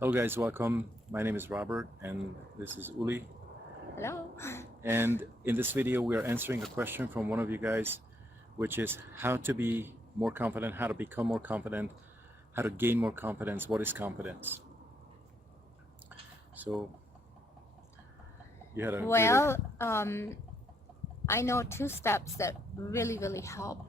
Hello guys, welcome. My name is Robert and this is Uli. Hello. And in this video we are answering a question from one of you guys, which is how to be more confident, how to become more confident, how to gain more confidence, what is confidence? So you had a I know 2 steps that really help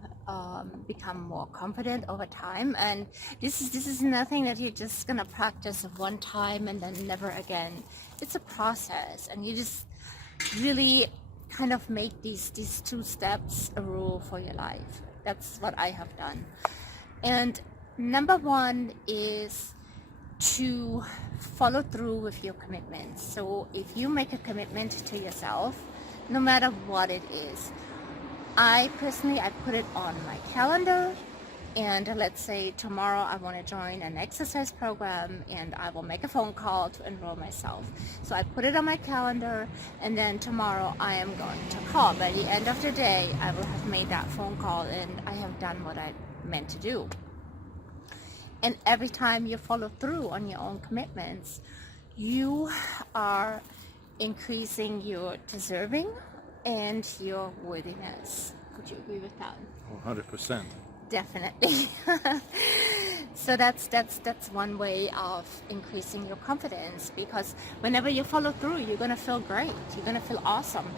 become more confident over time, and this is nothing that you're just gonna practice one time and then never again. It's a process, and you just really kind of make these 2 steps a rule for your life. That's what I have done. And number 1 is to follow through with your commitments. So if you make a commitment to yourself, no matter what it is, I put it on my calendar, and let's say tomorrow I want to join an exercise program and I will make a phone call to enroll myself. So I put it on my calendar, and then tomorrow I am going to call. By the end of the day, I will have made that phone call and I have done what I meant to do. And every time you follow through on your own commitments, you are increasing your deserving and your worthiness. Would you agree with that? 100%. Definitely. So that's one way of increasing your confidence, because whenever you follow through, you're gonna feel great. You're gonna feel awesome.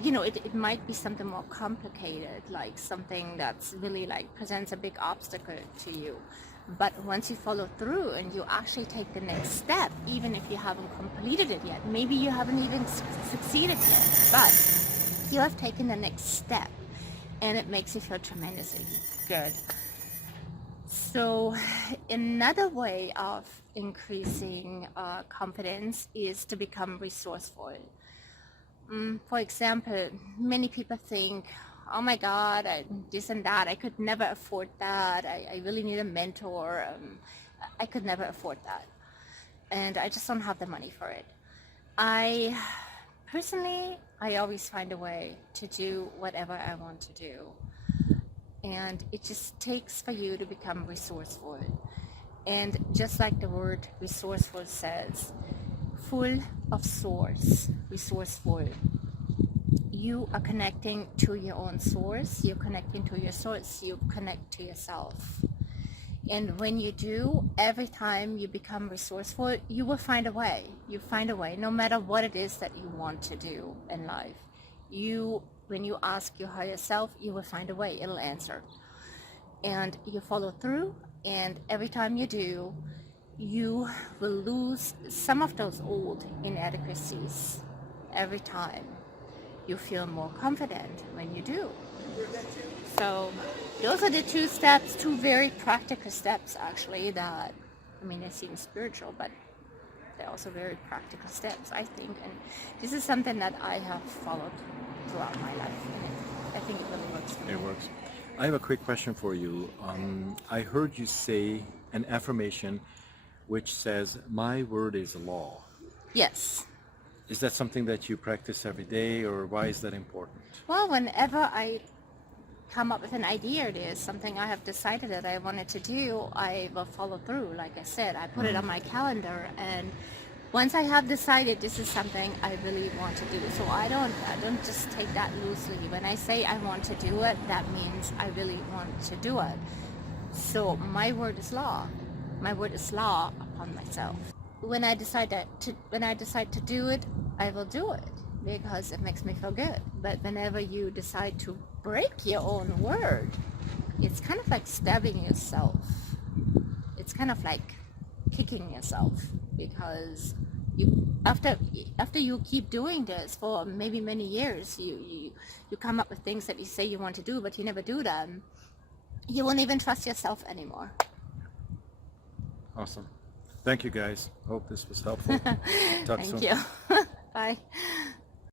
You know, it might be something more complicated, like something that's really like presents a big obstacle to you. But once you follow through and you actually take the next step, even if you haven't completed it yet, maybe you haven't even succeeded yet, but you have taken the next step, and it makes you feel tremendously good. So another way of increasing confidence is to become resourceful. For example, many people think, oh my God, this and that, I could never afford that. I really need a mentor. I could never afford that. And I just don't have the money for it. Personally, I always find a way to do whatever I want to do. And it just takes for you to become resourceful. And just like the word resourceful says, full of source, resourceful. You are connecting to your own source, you're connecting to your source, you connect to yourself. And when you do, every time you become resourceful, you will find a way. You find a way, no matter what it is that you want to do in life. When you ask your higher self, you will find a way, it'll answer. And you follow through, and every time you do, you will lose some of those old inadequacies every time. You feel more confident when you do. So those are the 2 steps, 2 very practical steps actually that, they seem spiritual, but they're also very practical steps, I think. And this is something that I have followed throughout my life, and I think it really works for me. It works. I have a quick question for you. I heard you say an affirmation which says, my word is law. Yes. Is that something that you practice every day, or why is that important? Well, whenever I come up with an idea, there's something I have decided that I wanted to do, I will follow through. Like I said, I put it on my calendar, and once I have decided this is something I really want to do, so I don't just take that loosely. When I say I want to do it, that means I really want to do it. So my word is law. My word is law upon myself. When I decide to do it, I will do it because it makes me feel good. But whenever you decide to break your own word, it's kind of like stabbing yourself. It's kind of like kicking yourself, because after you keep doing this for maybe many years, you come up with things that you say you want to do, but you never do them. You won't even trust yourself anymore. Awesome. Thank you guys. Hope this was helpful. Talk soon. Thank you. Bye.